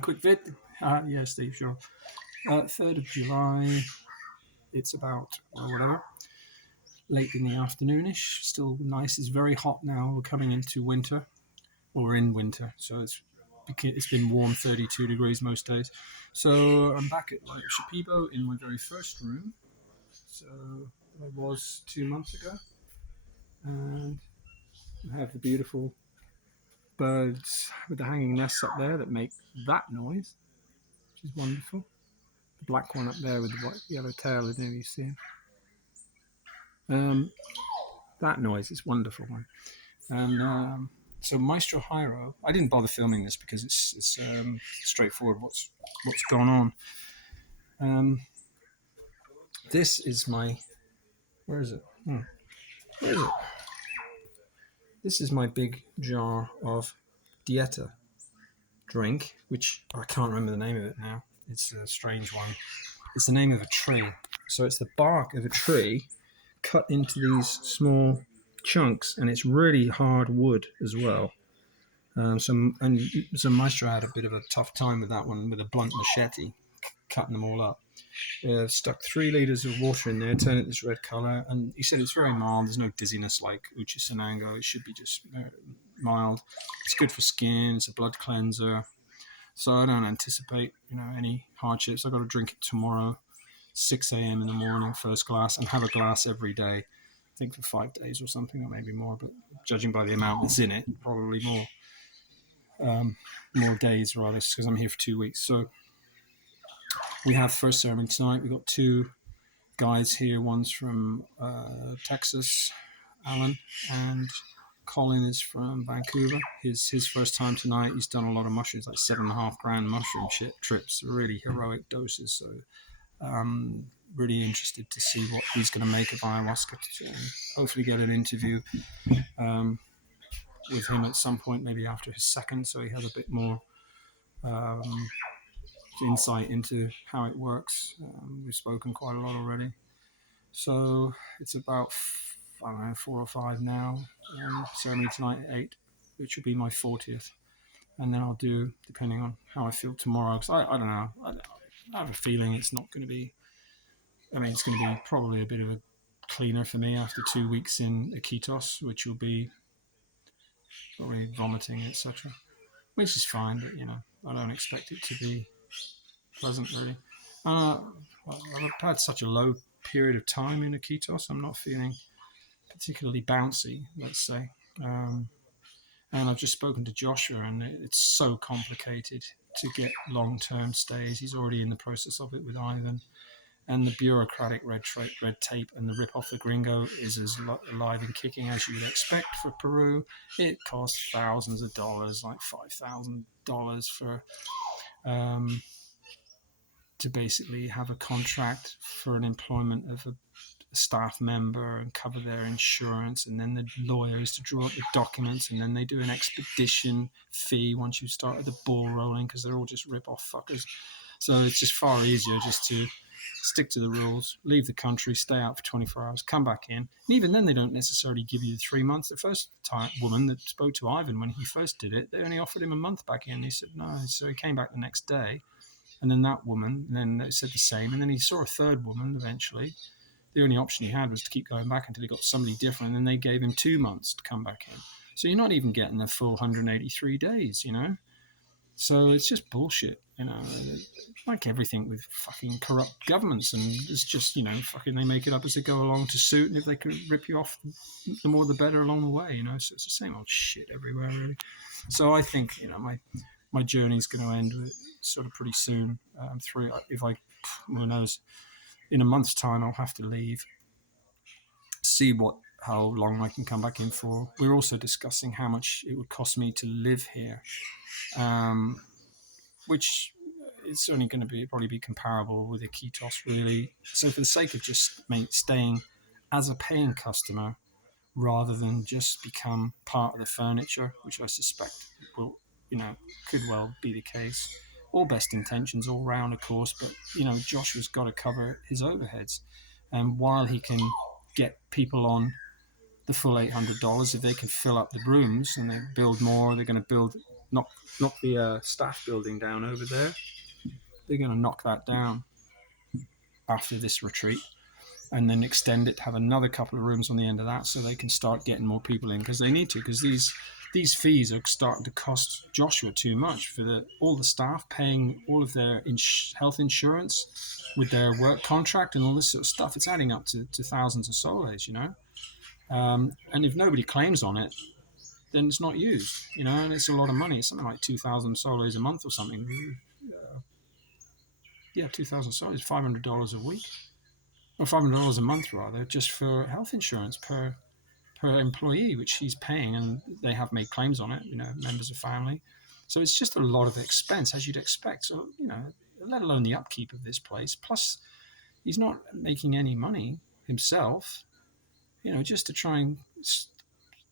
Quick vid. Yeah, Steve, sure. 3rd of July. It's about, well, whatever, late in the afternoonish. Still nice. It's very hot now. We're coming into winter. Well, we're in winter, so it's been warm, 32 degrees most days. So I'm back at Shipibo in my very first room. So I was 2 months ago. And I have the beautiful birds with the hanging nests up there that make that noise, which is wonderful. The black one up there with the white, yellow tail, I don't know if you see it. That noise is wonderful one. And so Maestro Hyro, I didn't bother filming this because it's straightforward what's gone on. This is my, where is it? Where is it? This is my big jar of Dieta drink, which I can't remember the name of it now. It's a strange one. It's the name of a tree. So it's the bark of a tree cut into these small chunks, and it's really hard wood as well. So Maestro had a bit of a tough time with that one with a blunt machete, cutting them all up. Stuck 3 liters of water in there, turned it this red color, and he said it's very mild. There's no dizziness like Uchi Sanango. It should be just mild. It's good for skin. It's a blood cleanser. So I don't anticipate, any hardships. I've got to drink it tomorrow, 6 a.m. in the morning, first glass, and have a glass every day. I think for 5 days or something, or maybe more. But judging by the amount that's in it, probably more days rather, because I'm here for 2 weeks. So we have first ceremony tonight. We've got 2 guys here. One's from Texas, Alan, and Colin is from Vancouver. His first time tonight. He's done a lot of mushrooms, like 7.5 grand mushroom trips, really heroic doses. So really interested to see what he's going to make of ayahuasca. Hopefully get an interview with him at some point, maybe after his second, so he has a bit more insight into how it works. We've spoken quite a lot already. So it's about, 4 or 5 now. Ceremony tonight at 8, which will be my 40th. And then I'll do, depending on how I feel tomorrow, because I don't know. I have a feeling it's not going to be, it's going to be probably a bit of a cleaner for me after 2 weeks in Iquitos, which will be probably vomiting, etc. Which is fine, but, I don't expect it to be pleasant, really. I've had such a low period of time in Iquitos. I'm not feeling particularly bouncy, let's say. And I've just spoken to Joshua, and it's so complicated to get long-term stays. He's already in the process of it with Ivan. And the bureaucratic red tape and the rip off the gringo is as alive and kicking as you would expect for Peru. It costs thousands of dollars, like $5,000 for to basically have a contract for an employment of a staff member and cover their insurance, and then the lawyers to draw up the documents, and then they do an expedition fee once you start the ball rolling, because they're all just rip-off fuckers. So it's just far easier just to stick to the rules, leave the country, stay out for 24 hours, come back in. And even then, they don't necessarily give you 3 months. The first woman that spoke to Ivan when he first did it, they only offered him a month back in. He said no. So he came back the next day. And then that woman, and then they said the same. And then he saw a third woman eventually. The only option he had was to keep going back until he got somebody different. And then they gave him 2 months to come back in. So you're not even getting the full 183 days, So it's just bullshit, like everything with fucking corrupt governments. And it's just, fucking they make it up as they go along to suit. And if they can rip you off, the more the better along the way, So it's the same old shit everywhere, really. So I think, my journey's going to end sort of pretty soon. Who knows, in a month's time, I'll have to leave, see how long I can come back in for. We're also discussing how much it would cost me to live here, which it's only going to probably be comparable with Iquitos, really. So for the sake of just staying as a paying customer, rather than just become part of the furniture, which I suspect will, could well be the case. All best intentions all round, of course, but, Joshua's got to cover his overheads. And while he can get people on the full $800, if they can fill up the rooms and they build more, they're going to build knock the staff building down over there. They're going to knock that down after this retreat, and then extend it to have another couple of rooms on the end of that, so they can start getting more people in, because they need to, because these fees are starting to cost Joshua too much for all the staff paying all of their health insurance with their work contract and all this sort of stuff. It's adding up to thousands of soles, and if nobody claims on it, then it's not used, and it's a lot of money. It's something like 2,000 soles a month or something. Yeah, 2,000 soles, $500 a week, or $500 a month rather, just for health insurance per employee, which he's paying, and they have made claims on it, members of family. So it's just a lot of expense, as you'd expect. So, let alone the upkeep of this place. Plus, he's not making any money himself, just to try and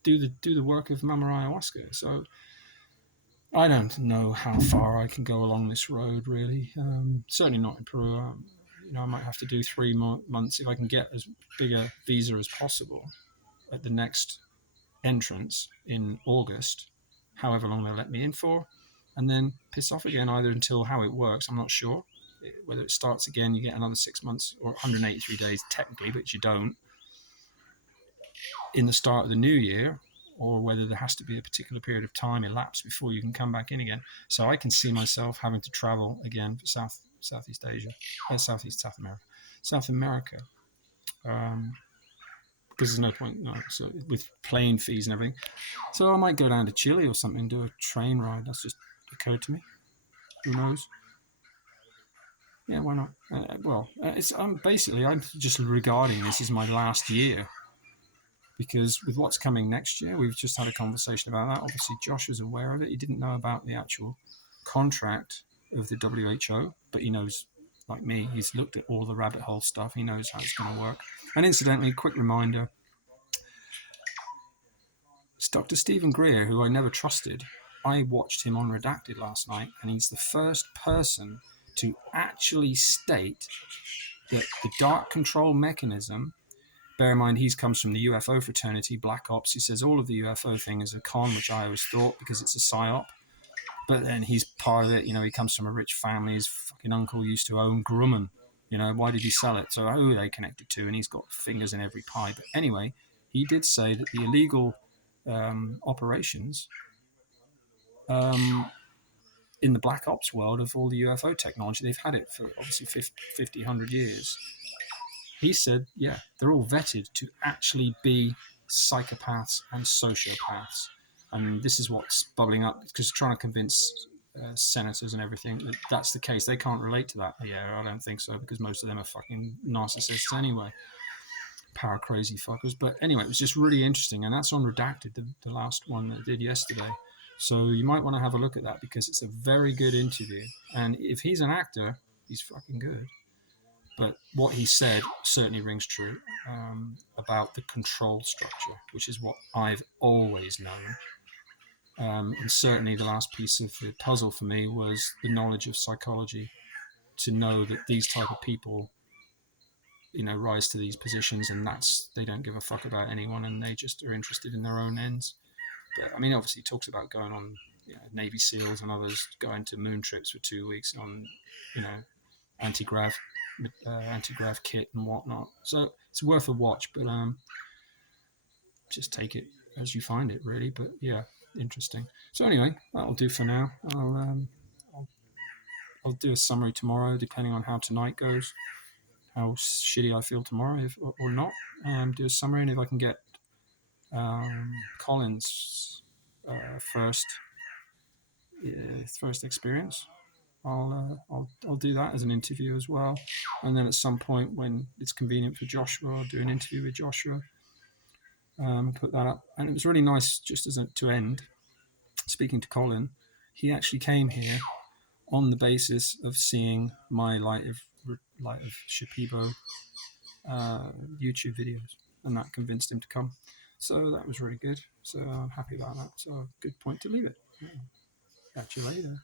do the work of Mama Ayahuasca. So I don't know how far I can go along this road, really. Certainly not in Peru. I might have to do 3 more months if I can get as big a visa as possible at the next entrance in August, however long they'll let me in for, and then piss off again, either until how it works. I'm not sure whether it starts again, you get another 6 months or 183 days technically, but you don't in the start of the new year, or whether there has to be a particular period of time elapsed before you can come back in again. So I can see myself having to travel again for Southeast Asia, South America, because there's no point, so with plane fees and everything. So I might go down to Chile or something, do a train ride. That's just occurred to me. Who knows? Yeah, why not? I'm just regarding this as my last year, because with what's coming next year, we've just had a conversation about that. Obviously, Josh was aware of it. He didn't know about the actual contract of the WHO, but he knows, like me, he's looked at all the rabbit hole stuff. He knows how it's going to work. And incidentally, quick reminder, it's Dr. Stephen Greer, who I never trusted. I watched him on Redacted last night, and he's the first person to actually state that the dark control mechanism, bear in mind, he comes from the UFO fraternity, Black Ops. He says all of the UFO thing is a con, which I always thought, because it's a psyop. But then he's part of it. He comes from a rich family. His fucking uncle used to own Grumman. Why did he sell it? So who are they connected to? And he's got fingers in every pie. But anyway, he did say that the illegal operations in the Black Ops world of all the UFO technology, they've had it for obviously 50, 100 years. He said, yeah, they're all vetted to actually be psychopaths and sociopaths. And this is what's bubbling up, because trying to convince senators and everything that that's the case. They can't relate to that. Yeah, I don't think so, because most of them are fucking narcissists anyway. Power crazy fuckers. But anyway, it was just really interesting. And that's on Redacted, the last one that I did yesterday. So you might want to have a look at that, because it's a very good interview. And if he's an actor, he's fucking good. But what he said certainly rings true about the control structure, which is what I've always known. And certainly the last piece of the puzzle for me was the knowledge of psychology, to know that these type of people, rise to these positions, and they don't give a fuck about anyone, and they just are interested in their own ends. But I mean, obviously he talks about going on Navy SEALs and others going to moon trips for 2 weeks on, anti-grav kit and whatnot. So it's worth a watch, but just take it as you find it, really. But yeah, interesting. So anyway, that'll do for now. I'll do a summary tomorrow, depending on how tonight goes, how shitty I feel tomorrow, or not. Do a summary, and if I can get Colin's first experience, I'll do that as an interview as well. And then at some point when it's convenient for Joshua, I'll do an interview with Joshua, put that up. And it was really nice, just to end, speaking to Colin. He actually came here on the basis of seeing my Light of Shipibo YouTube videos, and that convinced him to come. So that was really good. So I'm happy about that. So good point to leave it. Catch you later.